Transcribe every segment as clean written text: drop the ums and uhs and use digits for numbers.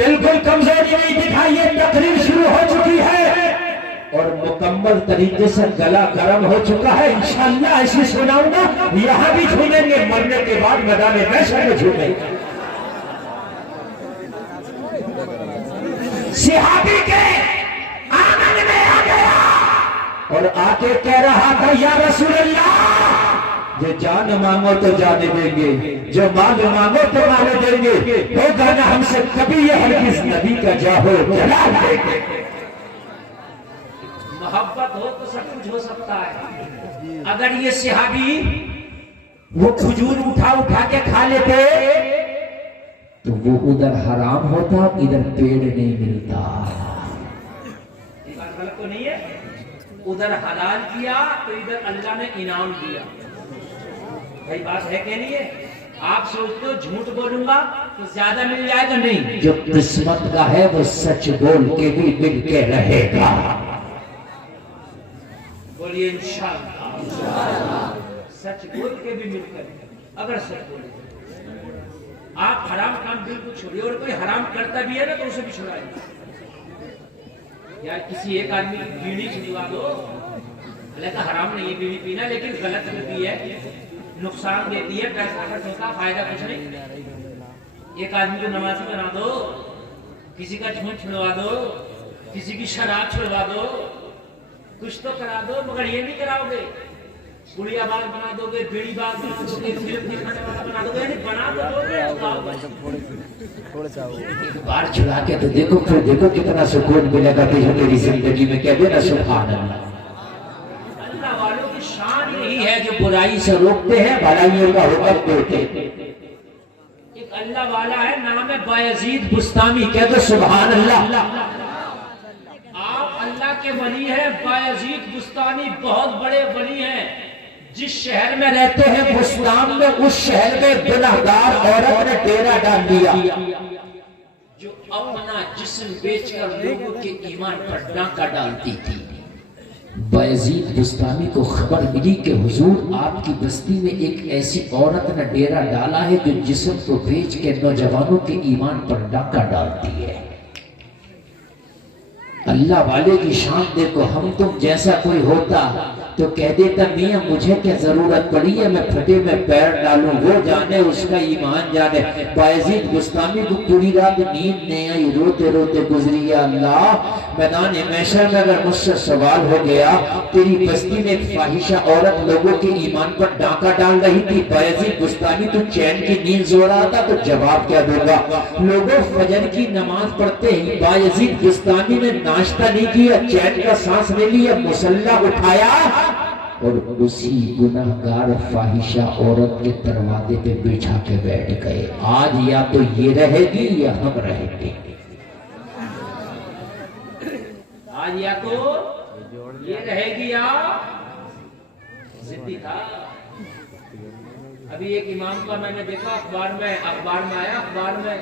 بالکل کمزوری نہیں دکھائی، یہ تقریر شروع ہو چکی ہے اور مکمل طریقے سے گلا گرم ہو چکا ہے. انشاءاللہ ایسی سناؤں گا، یہاں بھی جھولیں گے، مرنے کے بعد میدان محشر میں جھولیں گے. صحابی کے آنگن میں آ گیا اور آ کے کہہ رہا تھا یا رسول اللہ، جو جان مانگو تو جانے دیں گے، جو مال مانگو تو مال دیں گے، ہوگا نہ ہم سے کبھی یہ ہرگز نبی کا جاہو جلال دیں گے. محبت ہو تو سب کچھ ہو سکتا ہے. اگر یہ صحابی وہ کھجور اٹھا کے کھا لیتے تو وہ ادھر حرام ہوتا، ادھر پیڑ نہیں ملتا. یہ بات غلط تو نہیں ہے؟ ادھر حلال کیا تو ادھر اللہ نے انعام دیا. بھائی بات ہے کہ نہیں ہے؟ آپ سوچتے ہو جھوٹ بولوں گا تو زیادہ مل جائے گا، نہیں. جو قسمت کا ہے وہ سچ بول کے بھی مل کے رہے گا. بولیے انشاءاللہ. سچ بول کے بھی مل کر، اگر سچ بولے آپ حرام کام بالکل چھوڑیے، اور کوئی حرام کرتا بھی ہے نا تو اسے بھی چھوڑائے. یار کسی ایک آدمی کی بیڑی چھڑوا دو، حالانکہ حرام نہیں ہے بیڑی پینا، لیکن غلط ہوتی ہے، نقصان دیتی ہے، پیسہ خرچ ہوتا، فائدہ کچھ نہیں. ایک آدمی کو نمازی بنا دو، کسی کا جھوٹ چھڑوا دو، کسی کی شراب چھڑوا دو، کچھ تو کرا دو، مگر یہ نہیں کراؤ گے. گڑیا باغ بنا دو گے، بیڑی باغ بنا دو گے، فلم دکھانے والا بنا دو گے، یعنی بنا دو گے. ایک بار چھڑا کے تو دیکھو، پھر دیکھو کتنا سکون ملے گا تیری زندگی میں. کہہ دینا سبحان اللہ. اللہ والوں کی شان یہی ہے جو برائی سے روکتے ہیں، بھلائیوں کا حکم دیتے ہیں. ایک اللہ والا ہے، نام ہے بایزید بستامی. کہہ دو سبحان اللہ. آپ اللہ کے ولی ہیں. بایزید بستامی بہت بڑے ولی ہیں. جس شہر میں رہتے ہیں بستان میں، اس شہر میں گنہگار عورت نے ڈیرا ڈال دیا، جو اپنا جسم بیچ کر لوگوں کے ایمان پر ڈاکہ ڈالتی تھی. بایزید بستامی کو خبر ملی کہ حضور آپ کی بستی میں ایک ایسی عورت نے ڈیرا ڈالا ہے جو جسم کو بیچ کے نوجوانوں کے ایمان پر ڈاکہ ڈالتی ہے. اللہ والے کی شان دیکھو. ہم تم جیسا کوئی ہوتا تو کہہ دیتا میاں مجھے کیا ضرورت پڑی ہے میں پھٹے میں پیر ڈالوں، وہ جانے اس کا ایمان جانے. بایزید بستامی کو پوری رات نیند نہیں آئی، روتے روتے گزری. یا اللہ، میدان محشر میں اگر مجھ سے سوال ہو گیا تیری بستی میں ایک فاحشہ عورت لوگوں کے ایمان پر ڈاکہ ڈال رہی تھی، بایزید بستامی تو چین کی نیند سو رہا تھا، تو جواب کیا دوں گا؟ لوگوں فجر کی نماز پڑھتے ہی بایزید بستامی نے ناشتہ نہیں کیا، چین کا سانس لے لیا، مسلح اٹھایا اور اسی گناہگار فاحشہ عورت کے دروازے پہ بچھا کے بیٹھ گئے. آج یا تو یہ رہے گی یا ہم رہیں گے. آج یا تو یہ رہے گی یا ضدی تھا. ابھی ایک امام کا میں نے دیکھا اخبار میں آیا، اخبار میں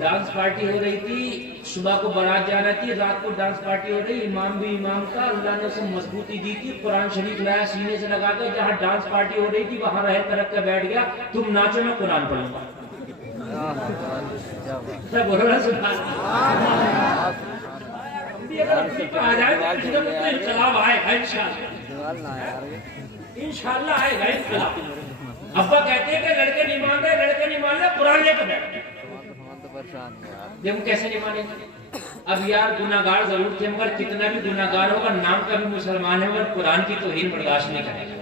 ڈانس پارٹی ہو رہی تھی، صبح کو بارات جانا تھی، رات کو ڈانس پارٹی ہو رہی. امام بھی امام کا، اللہ نے اسے مضبوطی دی تھی، قرآن شریف لایا سینے سے لگا کر، جہاں ڈانس پارٹی ہو رہی تھی وہاں رہ کر کے بیٹھ گیا. تم ناچو میں قرآن پڑھوں گا. بولو نا سبحان اللہ. انقلاب آئے گا انشاءاللہ آئے گا انقلاب. ابا کہتے ہیں کہ لڑکے نہیں مان رہے قرآن لے کر بیٹھ. ہم کیسے نہیں مانیں گے؟ اب یار گناہگار ضرور تھے، مگر کتنا بھی گناہگار ہوگا نام کا بھی مسلمان ہے، مگر قرآن کی توہین برداشت نہیں کرے گا.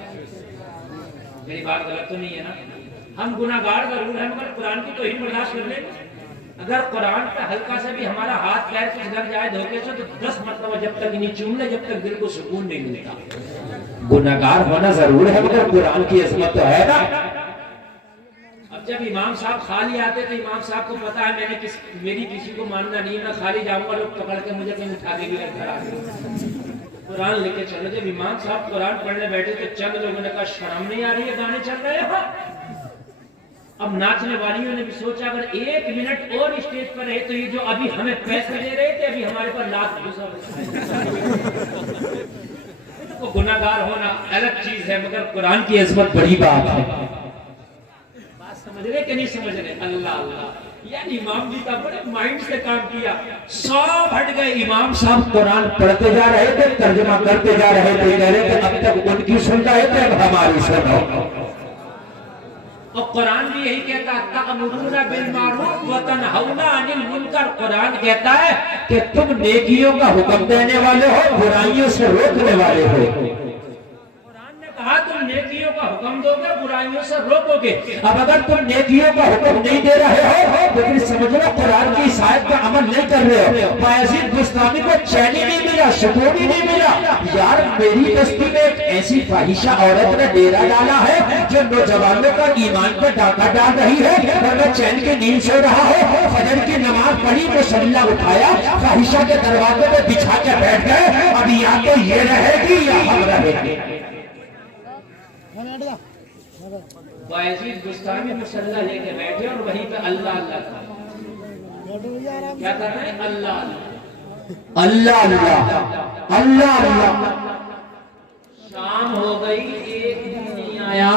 میری بات غلط تو نہیں ہے نا؟ ہم گناہگار ضرور ہیں مگر قرآن کی توہین برداشت کر لیں. اگر قرآن پہ ہلکا سے بھی ہمارا ہاتھ پیر کچھ لگ جائے دھوکے سے تو 10 مرتبہ جب تک نہیں چوم لے، جب تک دل کو سکون نہیں ملتا. گناہگار ہونا ضرور ہے مگر قرآن کی عظمت تو ہے نا. اب جب امام صاحب خالی آتے تو امام صاحب کو پتا ہے میری کسی کو ماننا نہیں، میں خالی جاؤں گا لوگ پکڑ کے مجھے کہیں اٹھا کے بھی گھر آ گئے. قرآن لے کے چلو. جب امام صاحب قرآن پڑھنے بیٹھے تو چند لوگوں نے کہا شرم نہیں آ رہی ہے، گانے چل رہے ہیں. اب ناچنے والیوں نے بھی سوچا اگر 1 منٹ اور اسٹیج پر رہے تو یہ جو ابھی ہمیں پیسے دے رہے تھے ابھی ہمارے پر لاکھ گزر. گناہگار ہونا الگ چیز ہے مگر قرآن کی عظمت بڑی بات ہے. بات سمجھ رہے کہ نہیں سمجھ رہے؟ اللہ اللہ. یعنی امام جی کا بڑے مائنڈ سے کام کیا، سب ہٹ گئے، امام صاحب قرآن پڑھتے جا رہے تھے، ترجمہ کرتے جا رہے تھے، کہہ رہے تھے اب تک ان کی سن رہے تھے، اب ہماری سنو۔ اور قرآن بھی یہی کہتا ہے تأمرون بالمعروف وتنہون عن المنکر، قرآن کہتا ہے کہ تم نیکیوں کا حکم دینے والے ہو، برائیوں سے روکنے والے ہو۔ قرآن نے کہا تم نیکیوں کا حکم دو گے، برائیوں سے روکو گے۔ اب اگر تم نیکیوں کا حکم نہیں دے رہے ہو تو پھر سمجھ لو قرآن کی اس آیت پر عمل نہیں کر رہے ہو۔ بایزید بستامی کو چین ہی نہیں ملا، سکون ہی نہیں ملا۔ یار میری بستی میں ایک ایسی فاحشہ عورت نے ڈیرا ڈالا ہے جو نوجوانوں کا ایمان پر ڈاکہ ڈال رہی ہے، اور میں چین کی نیند سو رہا ہوں، فجر کی نماز پڑھی، مصلی اٹھایا، فاحشہ کے دروازے پہ بچھا کے بیٹھ گئے، اب یا تو یہ رہے گی یا ہم رہیں گے۔ بایزید بستامی مصلی لے کے بیٹھے اور وہیں پہ اللہ اللہ تھا، کیا کر رہے ہیں؟ اللہ اللہ اللہ اللہ اللہ۔ شام ہو گئی، ایک بھی نہیں آیا،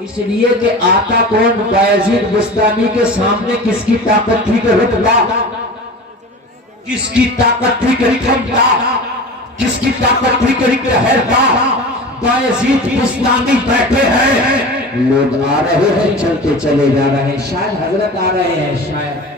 اس لیے کہ آتا کون؟ بایزید بستامی کے سامنے کس کی طاقت تھی کہ رکتا، کس کی طاقت تھی کہ تھمتا، کس کی طاقت تھی کہ ٹھہرتا؟ بایزید بستامی بیٹھے ہیں، لوگ آ رہے ہیں، چلتے چلے جا رہے ہیں، شاید حضرت آ رہے ہیں، شاید